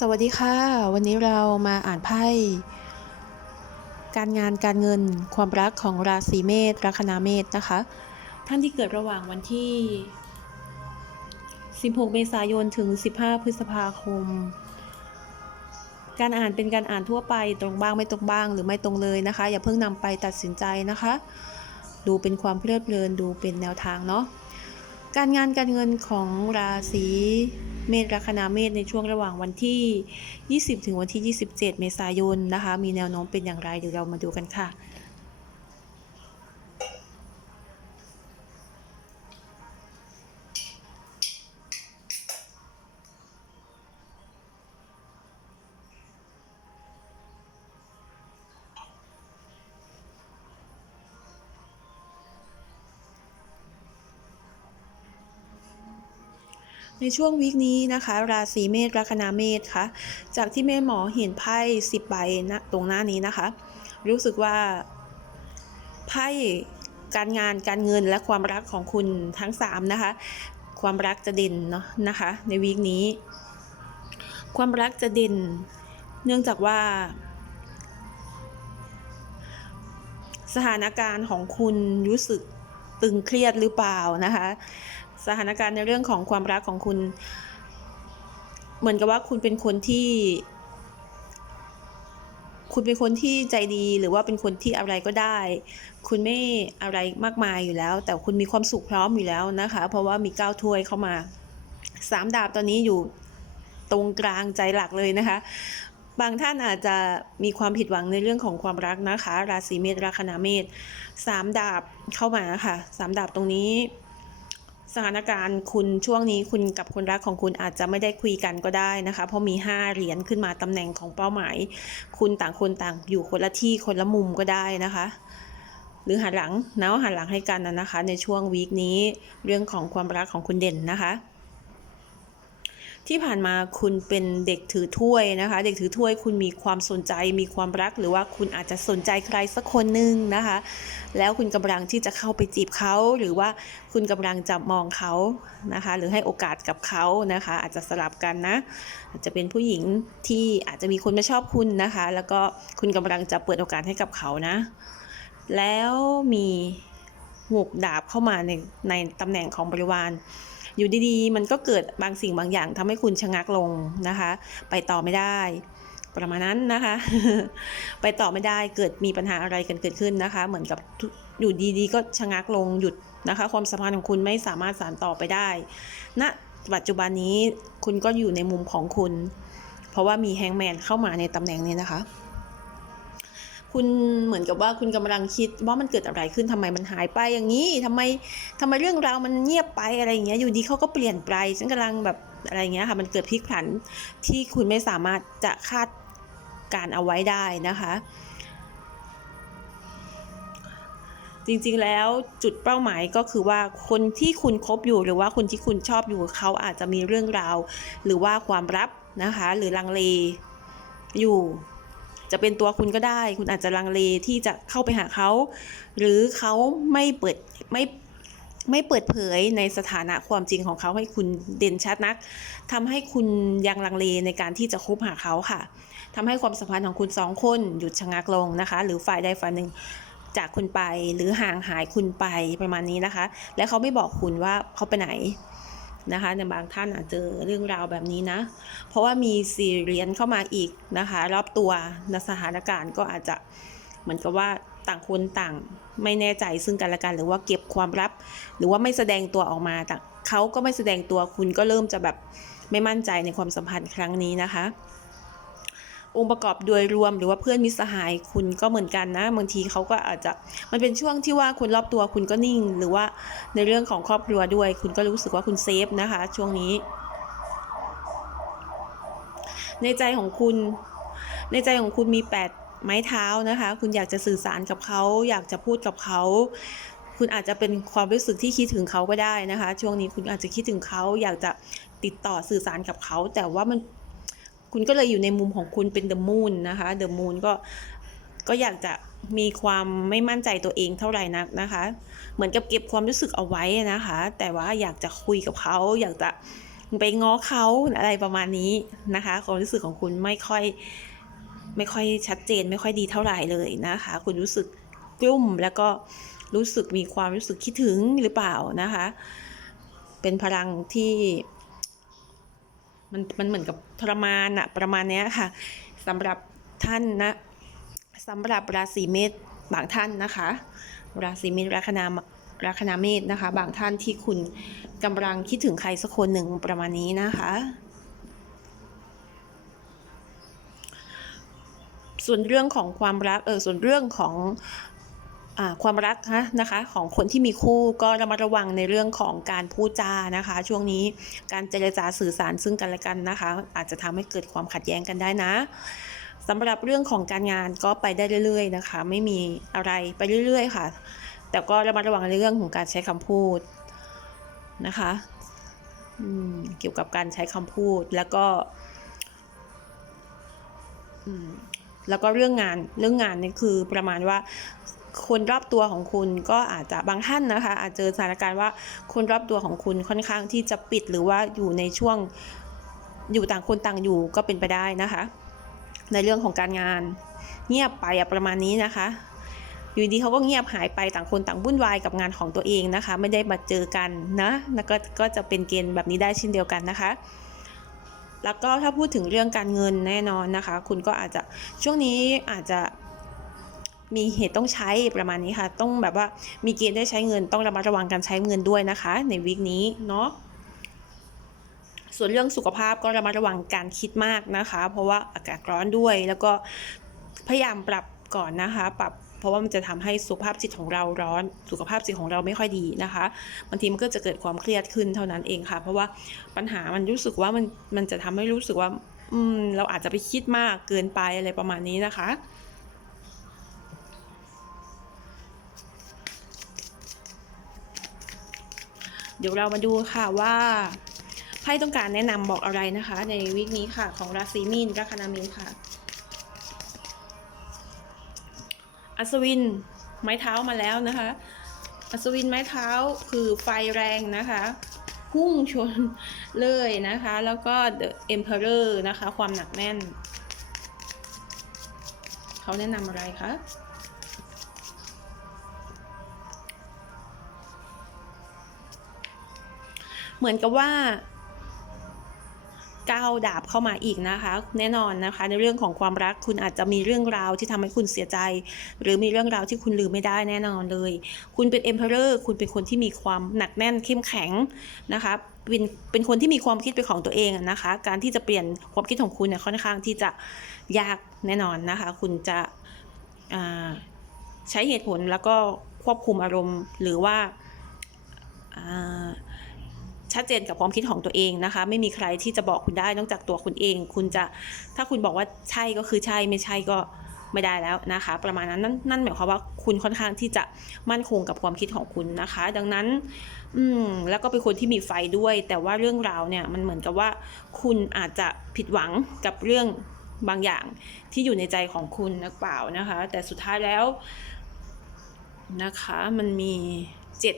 สวัสดีค่ะ วันนี้เรามาอ่านไพ่การงานการเงินความรักของราศีเมษลัคนาเมษนะคะ ท่านที่เกิดระหว่างวันที่ 16 เมษายนถึง 15 พฤษภาคม การอ่านเป็นการอ่านทั่วไปตรงบ้างไม่ตรงบ้างหรือไม่ตรงเลยนะคะ อย่าเพิ่งนำไปตัดสินใจนะคะ ดูเป็นความเพลิดเพลินดูเป็นแนวทางเนาะการงานการเงินของราศี เมษลัคนาเมษในช่วงระหว่างวันที่ 20 ถึงวันที่ 27 เมษายนนะคะ มีแนวโน้มเป็นอย่างไรเดี๋ยวเรามาดูกันค่ะ ในช่วงวีคนี้นะคะ ราศีเมษลัคนาเมษค่ะ จากที่แม่หมอเห็นไพ่สิบใบนะตรงหน้านี้นะคะ รู้สึกว่าไพ่การงานการเงินและความรักของคุณทั้งสามนะคะ ความรักจะเด่นเนาะนะคะ ในวีคนี้ ความรักจะเด่น เนื่องจากว่าสถานการณ์ของคุณรู้สึกตึงเครียดหรือเปล่านะคะ สถานการณ์ในเรื่องของความรักของคุณ เหมือนกับว่าคุณเป็นคนที่ คุณเป็นคนที่ใจดีหรือว่าเป็นคนที่อะไรก็ได้ คุณไม่อะไรมากมายอยู่แล้ว แต่คุณมีความสุขพร้อมอยู่แล้วนะคะ เพราะว่ามีก้าวถ้วยเข้ามาสามดาบตอนนี้อยู่ตรงกลางใจหลักเลยนะคะ บางท่านอาจจะมีความผิดหวังในเรื่องของความรักนะคะ ราศีเมษราคนาเมษสามดาบเข้ามาค่ะสามดาบตรงนี้ สถานการณ์คุณช่วงนี้คุณกับคนรักของคุณอาจจะไม่ได้คุยกันก็ได้นะคะ เพราะมี 5 เหรียญขึ้นมาตำแหน่งของเป้าหมาย คุณต่างคนต่างอยู่คนละที่คนละมุมก็ได้นะคะ หรือหันหลังเนาะหันหลังให้กันนะนะคะ ในช่วงวีคนี้เรื่องของความรักของคุณเด่นนะคะ ที่ผ่านมาคุณเป็นเด็กถือถ้วยนะคะ เด็กถือถ้วยคุณมีความสนใจมีความรัก หรือว่าคุณอาจจะสนใจใครสักคนหนึ่งนะคะ แล้วคุณกำลังที่จะเข้าไปจีบเขา หรือว่าคุณกำลังจะมองเขานะคะ หรือให้โอกาสกับเขานะคะ อาจจะสลับกันนะอาจจะเป็นผู้หญิงที่อาจจะมีคนมาชอบคุณนะคะ แล้วก็คุณกำลังจะเปิดโอกาสให้กับเขานะ แล้วมีหกดาบเข้ามาในในตำแหน่งของบริวาร อยู่ดีๆ มันก็เกิดบางสิ่งบางอย่างทำให้คุณชะงักลงนะคะ ไปต่อไม่ได้ประมาณนั้นนะคะ ไปต่อไม่ได้เกิดมีปัญหาอะไรกันเกิดขึ้นนะคะ เหมือนกับอยู่ดีๆ ก็ชะงักลงหยุดนะคะ ความสัมพันธ์ของคุณไม่สามารถสานต่อไปได้ณนะปัจจุบันนี้คุณก็อยู่ในมุมของคุณ เพราะว่ามีแฮงแมนเข้ามาในตำแหน่งนี้นะคะ คุณเหมือนกับว่าคุณกำลังคิดว่ามันเกิดอะไรขึ้นทำไมมันหายไปอย่างนี้ทำไมทำไมเรื่องราวมันเงียบไปอะไรอย่างเงี้ยอยู่ดีเขาก็เปลี่ยนไปฉันกำลังแบบอะไรเงี้ยค่ะ มันเกิดพลิกผันที่คุณไม่สามารถจะคาดการเอาไว้ได้นะคะ จริงๆแล้วจุดเป้าหมายก็คือว่าคนที่คุณคบอยู่หรือว่าคนที่คุณชอบอยู่เขาอาจจะมีเรื่องราว หรือว่าความลับนะคะ หรือลังเลอยู่ จะเป็นตัวคุณก็ได้ คุณอาจจะลังเลที่จะเข้าไปหาเขา หรือเขาไม่เปิดไม่ไม่เปิดเผยในสถานะความจริงของเขาให้คุณเด่นชัดนักทำให้คุณยังลังเลในการที่จะคบหาเขาค่ะทำให้ความสัมพันธ์ของคุณสองคนหยุดชะงักลงนะคะ หรือฝ่ายใดฝ่ายหนึ่งจากคุณไปหรือห่างหายคุณไปประมาณนี้นะคะ และเขาไม่บอกคุณว่าเขาไปไหน นะคะในบางท่านอาจเจอเรื่องราวแบบนี้นะ เพราะว่ามีสี่เหรียญเข้ามาอีกนะคะ รอบตัวในสถานการณ์ก็อาจจะเหมือนกับว่าต่างคนต่างไม่แน่ใจซึ่งกันและกัน หรือว่าเก็บความลับ หรือว่าไม่แสดงตัวออกมาแต่เขาก็ไม่แสดงตัวคุณก็เริ่มจะแบบไม่มั่นใจในความสัมพันธ์ครั้งนี้นะคะ องค์ประกอบโดยรวม หรือว่าเพื่อนมิสหายคุณก็เหมือนกันนะบางทีเขาก็อาจจะมันเป็นช่วงที่ว่าคนรอบตัวคุณก็นิ่ง หรือว่าในเรื่องของครอบครัวด้วย คุณก็รู้สึกว่าคุณเซฟนะคะ ช่วงนี้ ในใจของคุณ ในใจของคุณมี 8 ไม้เท้านะคะ คุณอยากจะสื่อสารกับเขา อยากจะพูดกับเขาคุณอาจจะเป็นความรู้สึกที่คิดถึงเขาก็ได้นะคะ ช่วงนี้คุณอาจจะคิดถึงเขาอยากจะติดต่อสื่อสารกับเขา แต่ว่ามัน คุณก็เลยอยู่ในมุมของคุณเป็นเดอะมูนนะคะเดอะมูนก็ก็อยากจะมีความไม่มั่นใจตัวเองเท่าไหร่นักนะคะ เหมือนกับเก็บความรู้สึกเอาไว้นะคะ แต่ว่าอยากจะคุยกับเขาอยากจะไปง้อเขาอะไรประมาณนี้นะคะ ความรู้สึกของคุณไม่ค่อยไม่ค่อยชัดเจนไม่ค่อยดีเท่าไหร่เลยนะคะ คุณรู้สึกกลุ้มแล้วก็รู้สึกมีความรู้สึกคิดถึงหรือเปล่านะคะ เป็นพลังที่ มันมันเหมือนกับทรมานอะประมาณเนี้ยค่ะสำหรับท่านนะสำหรับราศีเมษบางท่านนะคะ ราศีเมษลัคนาลัคนาเมษนะคะ บางท่านที่คุณกำลังคิดถึงใครสักคนหนึ่งประมาณนี้นะคะ ส่วนเรื่องของความรักเออส่วนเรื่องของ ความรักนะนะคะของคนที่มีคู่ก็ระมัดระวังในเรื่องของการพูดจานะคะ ช่วงนี้การเจรจาสื่อสารซึ่งกันและกันนะคะ อาจจะทำให้เกิดความขัดแย้งกันได้นะสำหรับเรื่องของการงานก็ไปได้เรื่อย ๆ นะคะ ไม่มีอะไรไปเรื่อย ๆ ค่ะ แต่ก็ระมัดระวังในเรื่องของการใช้คำพูดนะคะเกี่ยวกับการใช้คำพูดแล้วก็แล้วก็เรื่องงานเรื่องงานนี่คือประมาณว่า คนรอบตัวของคุณก็อาจจะบางท่านนะคะ อาจเจอสถานการณ์ว่าคนรอบตัวของคุณค่อนข้างที่จะปิดหรือว่าอยู่ในช่วงอยู่ต่างคนต่างอยู่ก็เป็นไปได้นะคะ ในเรื่องของการงาน เงียบไปประมาณนี้นะคะอยู่ดีเขาก็เงียบหายไปต่างคนต่างวุ่นวายกับงานของตัวเองนะคะ ไม่ได้มาเจอกันนะแล้วก็ก็จะเป็นเกณฑ์แบบนี้ได้เช่นเดียวกันนะคะ แล้วก็ถ้าพูดถึงเรื่องการเงินแน่นอนนะคะ คุณก็อาจจะช่วงนี้อาจจะ มีเหตุต้องใช้ประมาณนี้ค่ะ ต้องแบบว่ามีเกณฑ์ได้ใช้เงิน ต้องระมัดระวังการใช้เงินด้วยนะคะ ในวีคนี้เนาะส่วนเรื่องสุขภาพก็ระมัดระวังการคิดมากนะคะ เพราะว่าอากาศร้อนด้วย แล้วก็พยายามปรับก่อนนะคะ ปรับเพราะว่ามันจะทำให้สุขภาพจิตของเราร้อน สุขภาพจิตของเราไม่ค่อยดีนะคะบางทีมันก็จะเกิดความเครียดขึ้นเท่านั้นเองค่ะ เพราะว่าปัญหามันรู้สึกว่ามันมันจะทำให้รู้สึกว่า อืมเราอาจจะไปคิดมากเกินไปอะไรประมาณนี้นะคะ เดี๋ยวเรามาดูค่ะว่าไพ่ต้องการแนะนำบอกอะไรนะคะ ในวีคนี้ค่ะของราศีมีนลัคนามีนค่ะ อัศวินไม้เท้ามาแล้วนะคะ อัศวินไม้เท้าคือไฟแรงนะคะพุ่งชนเลยนะคะ แล้วก็ The Emperor นะคะ ความหนักแน่น เขาแนะนำอะไรคะ เหมือนกับว่าก้าวดาบเข้ามาอีกนะคะ แน่นอนนะคะ ในเรื่องของความรักคุณอาจจะมีเรื่องราวที่ทำให้คุณเสียใจ หรือมีเรื่องราวที่คุณลืมไม่ได้แน่นอนเลย คุณเป็น emperor คุณเป็นคนที่มีความหนักแน่นเข้มแข็งนะคะเป็นเป็นคนที่มีความคิดเป็นของตัวเองนะคะ การที่จะเปลี่ยนความคิดของคุณเนี่ยค่อนข้างที่จะยากแน่นอนนะคะ คุณจะใช้เหตุผลแล้วก็ควบคุมอารมณ์หรือว่า ชัดเจนกับความคิดของตัวเองนะคะ ไม่มีใครที่จะบอกคุณได้นอกจากตัวคุณเอง คุณจะถ้าคุณบอกว่าใช่ก็คือใช่ไม่ใช่ก็ไม่ได้แล้วนะคะ ประมาณนั้นนั่นนั่นหมายความว่าคุณค่อนข้างที่จะมั่นคงกับความคิดของคุณนะคะ ดังนั้น อืมแล้วก็เป็นคนที่มีไฟด้วย แต่ว่าเรื่องราวเนี่ยมันเหมือนกับว่า คุณอาจจะผิดหวังกับเรื่องบางอย่างที่อยู่ในใจของคุณนะเปล่านะคะ แต่สุดท้ายแล้วนะคะ มันมีเจ็ด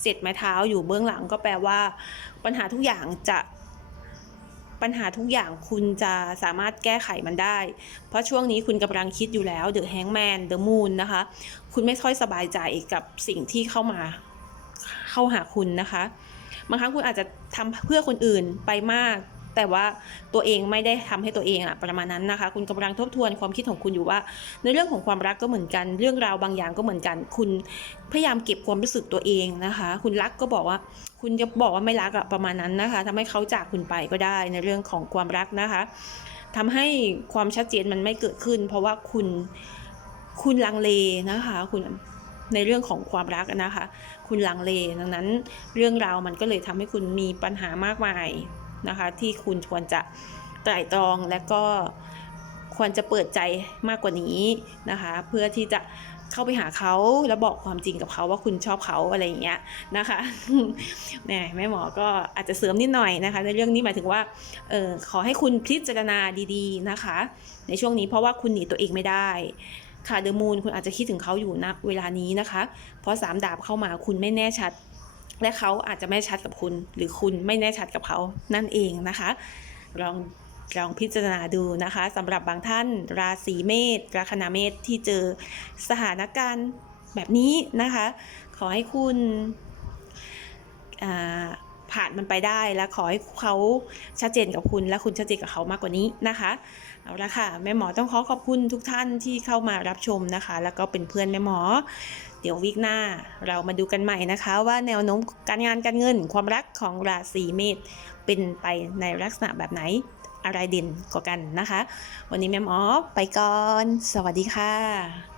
เสร็จไม้เท้าอยู่เบื้องหลังก็แปลว่า ปัญหาทุกอย่างจะปัญหาทุกอย่างคุณจะสามารถแก้ไขมันได้ เพราะช่วงนี้คุณกำลังคิดอยู่แล้วเดอะแฮงแมนเดอะมูนนะคะ คุณไม่ค่อยสบายใจกับสิ่งที่เข้ามาเข้าหาคุณนะคะบางครั้งคุณอาจจะทำเพื่อคนอื่นไปมาก แต่ว่าตัวเองไม่ได้ทำให้ตัวเองอะประมาณนั้นนะคะ คุณกำลังทบทวนความคิดของคุณอยู่ว่า ในเรื่องของความรักก็เหมือนกัน เรื่องราวบางอย่างก็เหมือนกัน คุณพยายามเก็บความรู้สึกตัวเองนะคะ คุณรักก็บอกว่า คุณจะบอกว่าไม่รักอะประมาณนั้นนะคะทำให้เขาจากคุณไปก็ได้ในเรื่องของความรักนะคะทำให้ความชัดเจนมันไม่เกิดขึ้น เพราะว่าคุณคุณลังเลนะคะ คุณในเรื่องของความรักนะคะ คุณลังเลดังนั้นเรื่องราวมันก็เลยทำให้คุณมีปัญหามากมาย นะคะ ที่คุณควรจะไตร่ตรองและก็ควรจะเปิดใจมากกว่านี้นะคะ เพื่อที่จะเข้าไปหาเขาแล้วบอกความจริงกับเขาว่าคุณชอบเขาอะไรอย่างเงี้ยนะคะแหมแม่หมอก็อาจจะเสริมนิดหน่อยนะคะ ในเรื่องนี้หมายถึงว่าเออขอให้คุณพิจารณาดีๆนะคะ ในช่วงนี้เพราะว่าคุณหนีตัวเองไม่ได้ค่ะเดอะมูนคุณอาจจะคิดถึงเขาอยู่นะเวลานี้นะคะ เพราะสามดาบเข้ามาคุณไม่แน่ชัด และเขาอาจจะไม่ชัดกับคุณ หรือคุณไม่แน่ชัดกับเขานั่นเองนะคะ ลองลองพิจารณาดูนะคะสำหรับบางท่านราศีเมษราคนาเมษที่เจอสถานการณ์แบบนี้นะคะ ขอให้คุณอ่า ผ่านมันไปได้และขอให้เขาชัดเจนกับคุณ และคุณชัดเจนกับเขามากกว่านี้นะคะเอาละค่ะแม่หมอต้องขอขอบคุณทุกท่านที่เข้ามารับชมนะคะ แล้วก็เป็นเพื่อนแม่หมอ เดี๋ยววิกหน้าเรามาดูกันใหม่นะคะ ว่าแนวโน้มการงานการเงิน ความรักของราศีเมษเป็นไปในลักษณะแบบไหนอะไรเด่นกว่ากันนะคะ วันนี้แม่หมอไปก่อน สวัสดีค่ะ